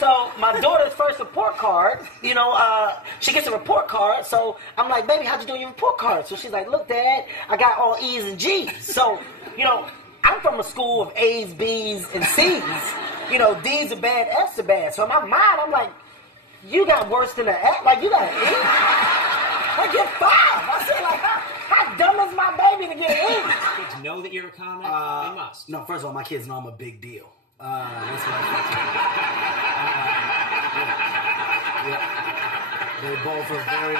So my daughter's first report card, you know, she gets a report card. So I'm like, baby, how'd you do on your report card? So she's like, look, Dad, I got all E's and G's. So, you know, I'm from a school of A's, B's, and C's. You know, D's are bad, F's are bad. So in my mind, I'm like, you got worse than an F. Like, you got an E? I get 5. I said, like, how dumb is my baby to get an E? Kids know that you're a comic? They must. No, first of all, my kids know I'm a big deal. That's what They both are very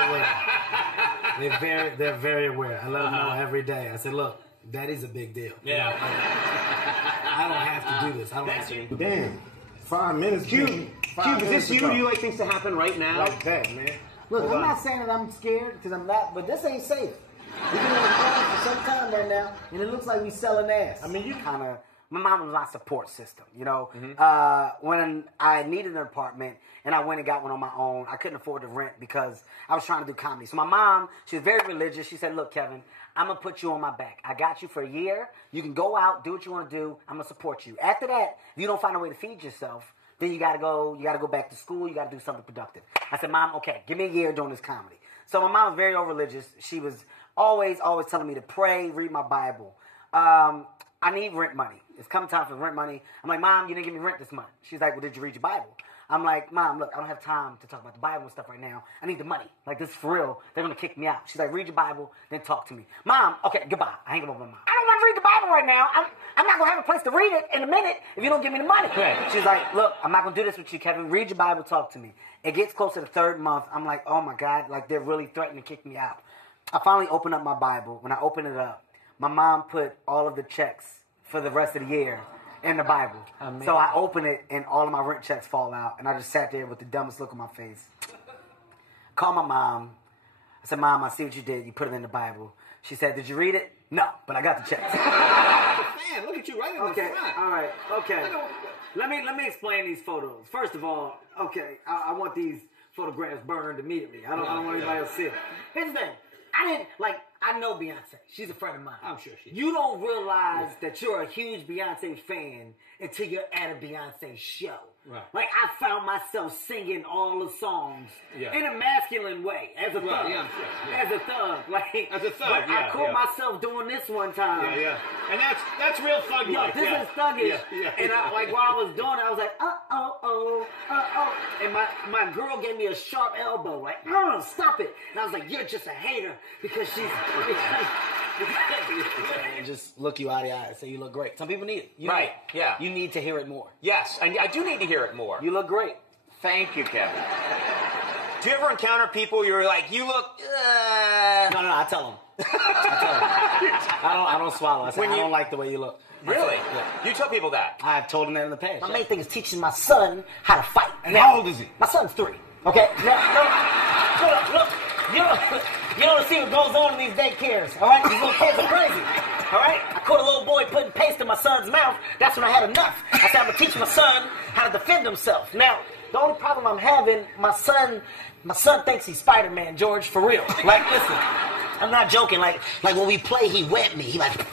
aware. They're very aware. I let them know every day. I said, look, Daddy's a big deal. Yeah. I don't have to do this. I don't have to. Damn. 5 minutes. Cube, is this you? Do you like things to happen right now? Like that, man. Look, I'm not saying that I'm scared, because I'm not, but this ain't safe. We've been in the corner for some time right now, and it looks like we selling ass. I mean, you kind of, my mom was my support system, you know. When I needed an apartment, and I went and got one on my own, I couldn't afford to rent because I was trying to do comedy. So my mom, she was very religious. She said, look, Kevin, I'm going to put you on my back. I got you for a year. You can go out, do what you want to do. I'm going to support you. After that, if you don't find a way to feed yourself, then you got to go back to school. You got to do something productive. I said, Mom, okay, give me a year doing this comedy. So my mom was very religious. She was always telling me to pray, read my Bible. I need rent money. It's come time for rent money. I'm like, Mom, you didn't give me rent this month. She's like, well, did you read your Bible? I'm like, Mom, look, I don't have time to talk about the Bible and stuff right now. I need the money. Like, this is for real. They're going to kick me out. She's like, read your Bible, then talk to me. Mom, okay, goodbye. I hang up on my mom. I don't want to read the Bible right now. I'm not going to have a place to read it in a minute if you don't give me the money. Right. She's like, look, I'm not going to do this with you, Kevin. Read your Bible, talk to me. It gets close to the 3rd month. I'm like, oh, my God, like, they're really threatening to kick me out. I finally open up my Bible. When I open it up, my mom put all of the checks for the rest of the year in the Bible. So I open it and all of my rent checks fall out, and I just sat there with the dumbest look on my face. Called my mom. I said, Mom, I see what you did. You put it in the Bible. She said, did you read it? No, but I got the checks. Man, look at you right in the front. All right, okay. Let me explain these photos. First of all, okay, I want these photographs burned immediately. I don't want anybody else to see it. Here's the thing. I know Beyonce. She's a friend of mine. I'm sure she is. You don't realize that you're a huge Beyonce fan until you're at a Beyonce show. Right. Like, I found myself singing all the songs in a masculine way, as a thug. Right, yeah, I'm sure. Yeah. As a thug. Like, as a thug, but I caught myself doing this one time. Yeah. And that's real thug life. This is thuggish. Yeah. And while I was doing it, I was like, and my girl gave me a sharp elbow, like, no, stop it. And I was like, you're just a hater because she's... and just look you out of the eye and say you look great. Some people need it. You need to hear it more. Yes, and I do need to hear it more. You look great. Thank you, Kevin. Do you ever encounter people you're like, you look... No, I tell them. I don't swallow. I say, I don't like the way you look. Really? Yeah. You tell people that? I've told them that in the past. My main thing is teaching my son how to fight. And how old is he? My son's 3. Okay? Look. You don't see what goes on in these daycares, all right? These little kids are crazy, all right? I caught a little boy putting paste in my son's mouth. That's when I had enough. I said, I'm going to teach my son how to defend himself. Now, the only problem I'm having, my son thinks he's Spider-Man, George, for real. Like, listen, I'm not joking. Like when we play, he wet me. He like listen.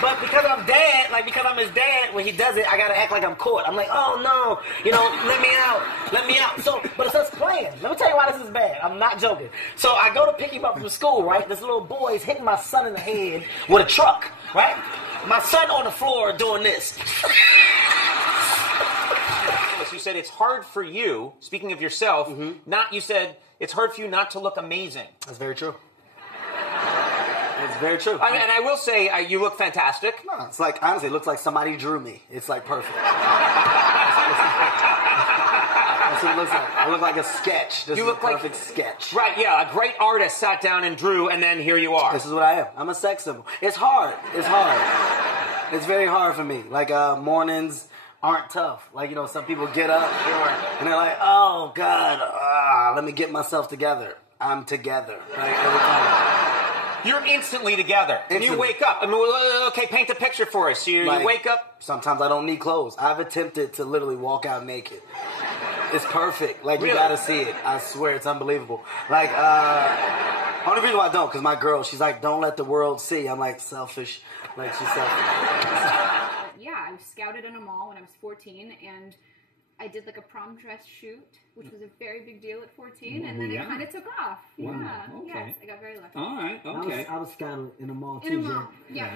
But because I'm his dad, when he does it, I gotta act like I'm caught. I'm like, oh no, let me out. So, but it's us playing. Let me tell you why this is bad. I'm not joking. So I go to pick him up from school, right? This little boy is hitting my son in the head with a truck, right? My son on the floor doing this. You said it's hard for you, speaking of yourself, you said it's hard for you not to look amazing. That's very true. It's very true. And I will say, you look fantastic. No, it's like, honestly, it looks like somebody drew me. It's like perfect. That's what it looks like. I look like a sketch. This is a perfect sketch. Right, yeah. A great artist sat down and drew, and then here you are. This is what I am. I'm a sex symbol. It's hard. It's very hard for me. Like, mornings aren't tough. Like, some people get up and they're like, oh, God, let me get myself together. I'm together. Like, every time. You're instantly together. And you wake up. I mean, okay, paint the picture for us. You wake up. Sometimes I don't need clothes. I've attempted to literally walk out naked. It's perfect. Like, you gotta see it. I swear, it's unbelievable. Like, only reason why I don't, because my girl, she's like, don't let the world see. I'm like, selfish. Like, she's selfish. Yeah, I was scouted in a mall when I was 14, and I did like a prom dress shoot, which was a very big deal at 14, and then it kind of took off. Wow, Yeah, okay. yes, I got very lucky. All right, okay. I was scouted in a mall too, In a Jay. mall, yeah.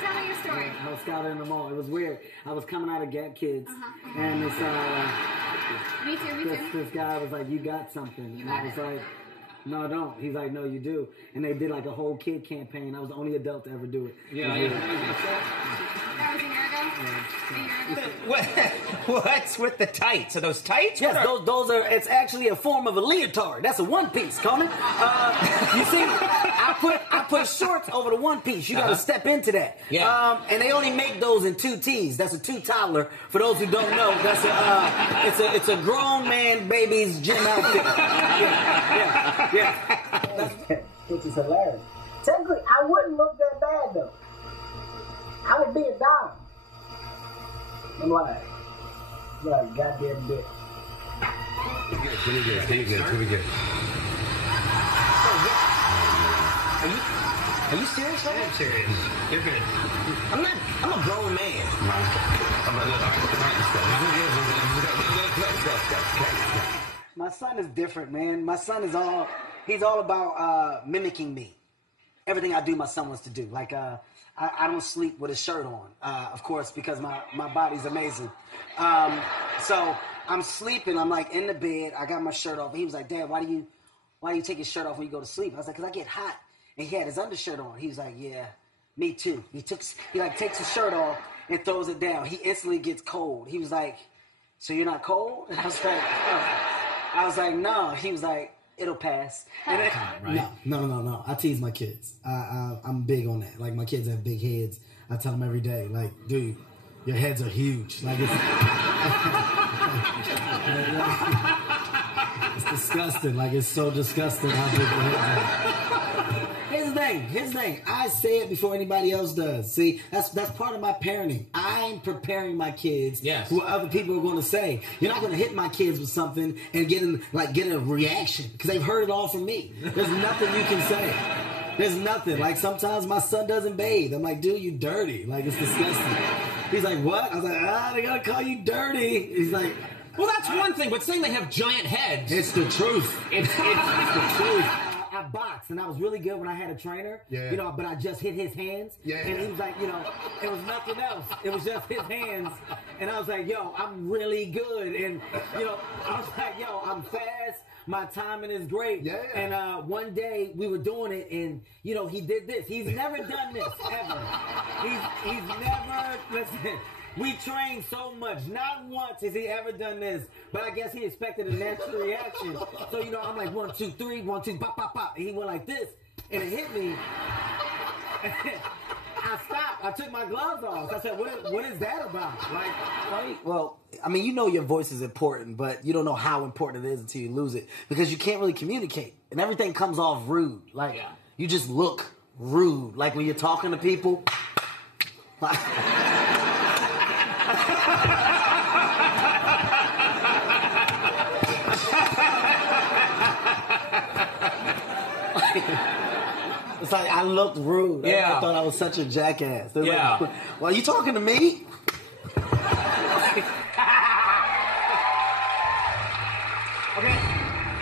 Tell me your story. I was scouted in the mall. It was weird. I was coming out of Gap Kids, and this Me too. this guy was like, "You got something," and I was like, "No, I don't." He's like, "No, you do." And they did like a whole kid campaign. I was the only adult to ever do it. Yeah. That was a year ago? What's with the tights? Are those tights? Yes, those are. It's actually a form of a leotard. That's a one piece, Conan. You see, I put shorts over the one piece. You got to step into that. Yeah. And they only make those in 2Ts. That's a 2-toddler. For those who don't know, that's it's a grown man baby's gym outfit. Yeah. Which is hilarious. Technically, I wouldn't look that bad though. I would be a dime. I'm like goddamn bitch. Pretty good. Are you serious, right? I'm serious. You're good. I'm a grown man. My son is different, man. My son is he's all about mimicking me. Everything I do, my son wants to do. Like, I don't sleep with a shirt on, of course, because my body's amazing. So I'm sleeping. I'm like in the bed. I got my shirt off. He was like, "Dad, why do you take your shirt off when you go to sleep?" I was like, "Cause I get hot." And he had his undershirt on. He was like, "Yeah, me too." He takes his shirt off and throws it down. He instantly gets cold. He was like, "So you're not cold?" And I was like, "No." He was like, "It'll pass." And then, No. I tease my kids. I'm big on that. Like, my kids have big heads. I tell them every day, like, dude, your heads are huge. Like, it's disgusting. Like, it's so disgusting how big your heads are. Here's the thing. I say it before anybody else does. See, that's part of my parenting. I'm preparing my kids who other people are going to say. You're not going to hit my kids with something and get a reaction because they've heard it all from me. There's nothing you can say. There's nothing. Like, sometimes my son doesn't bathe. I'm like, "Dude, you dirty." Like, it's disgusting. He's like, "What?" I was like, "They got to call you dirty." He's like, Well, that's one thing, but saying they have giant heads. "It's the truth. It's the truth." I boxed, and I was really good when I had a trainer. Yeah. You know, but I just hit his hands. Yeah. And he was like, it was nothing else. It was just his hands. And I was like, "Yo, I'm really good." And, I was like, "Yo, I'm fast. My timing is great." Yeah. And one day we were doing it, and, he did this. He's never done this, ever. He's never, listen, we trained so much. Not once has he ever done this, but I guess he expected a natural reaction. So, I'm like, 1, 2, 3, 1, 2, pop, pop, pop. And he went like this, and it hit me. I stopped. I took my gloves off. I said, what is that about? Like, right? Well, I mean, your voice is important, but you don't know how important it is until you lose it because you can't really communicate, and everything comes off rude. Like, you just look rude. Like, when you're talking to people. It's like I looked rude. Yeah. I thought I was such a jackass. Yeah. Like, well, you talking to me? Okay.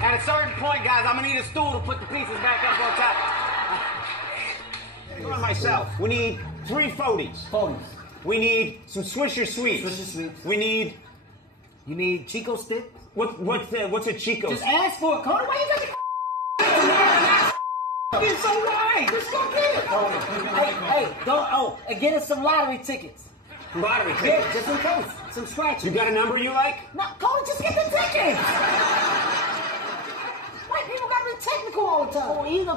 At a certain point, guys, I'm gonna need a stool to put the pieces back up on top. Go on myself. We need 3 floaties. We need some Swisher Sweets. You need Chico stick? What's a Chico? Just ask for it, Cody. Why you got It's so right. Just go get it. Hey, don't. Oh, and get us some lottery tickets. Lottery Yeah, tickets. just in case. Some scratches. You got a number you like? No, Cody, just get the tickets. White people gotta be technical all the time. Oh, he's a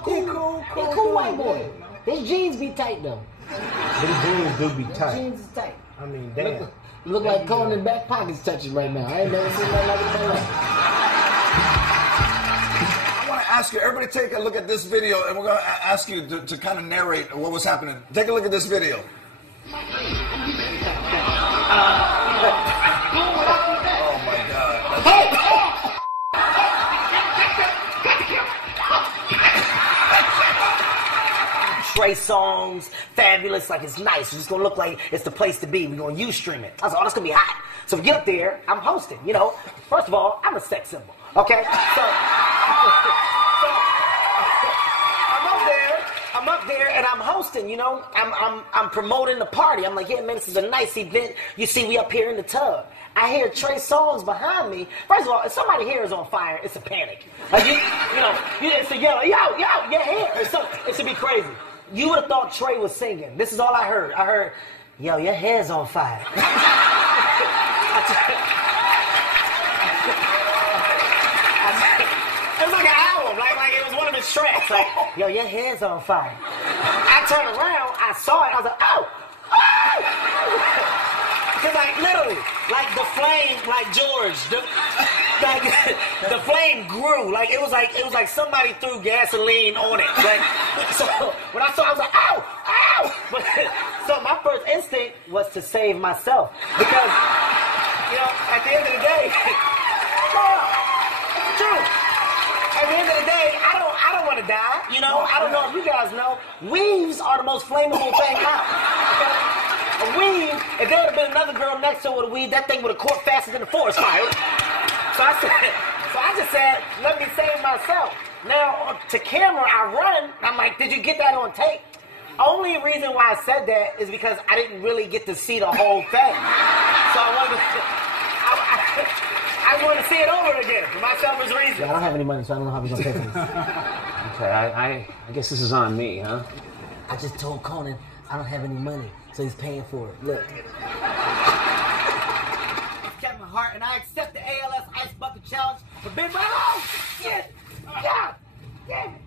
cool white boy. His jeans be tight though. His jeans do be tight. Jeans is tight. I mean, damn. Look like Conan back pockets touching right now. I ain't never seen nothing like it in my life. I want to ask you, everybody take a look at this video, and we're going to ask you to kind of narrate what was happening. Take a look at this video. Oh, my God. Straight Trey Songz, Fabulous, like it's nice. It's just gonna look like it's the place to be. We're gonna Ustream it. I was like, oh, that's gonna be hot. So we get up there, I'm hosting, you know. First of all, I'm a sex symbol, okay? So I'm up there and I'm hosting, you know. I'm promoting the party. I'm like, yeah, man, this is a nice event. You see, we up here in the tub. I hear Trey Songz behind me. First of all, if somebody here is on fire, it's a panic. Like it's a yell, yo, your hair. It should be crazy. You would have thought Trey was singing. This is all I heard. I heard, yo, your hair's on fire. It was like an album, like it was one of his tracks. Like, yo, your hair's on fire. I turned around, I saw it, I was like, oh! Because like literally, like the flame, like George, the flame grew. Like it was like somebody threw gasoline on it. Like so when I saw it, I was like, ow, ow! But so my first instinct was to save myself. Because, you know, at the end of the day, it's the truth. At the end of the day, I don't want to die. You know, I don't know if you guys know, weaves are the most flammable thing out. Okay? A weave, if there would have been another girl next to her with a weave, that thing would have caught faster than a forest fire. So I just said, let me save myself. Now, to camera, I run. I'm like, did you get that on tape? Only reason why I said that is because I didn't really get to see the whole thing. So I wanted to see it over again for my selfish reason. Yeah, I don't have any money, so I don't know how we're going to pay for this. Okay, I guess this is on me, huh? I just told Conan I don't have any money, so he's paying for it. Look. Captain Hart, and I accept the ALS Ice Bucket Challenge for being my own shit. God damn it.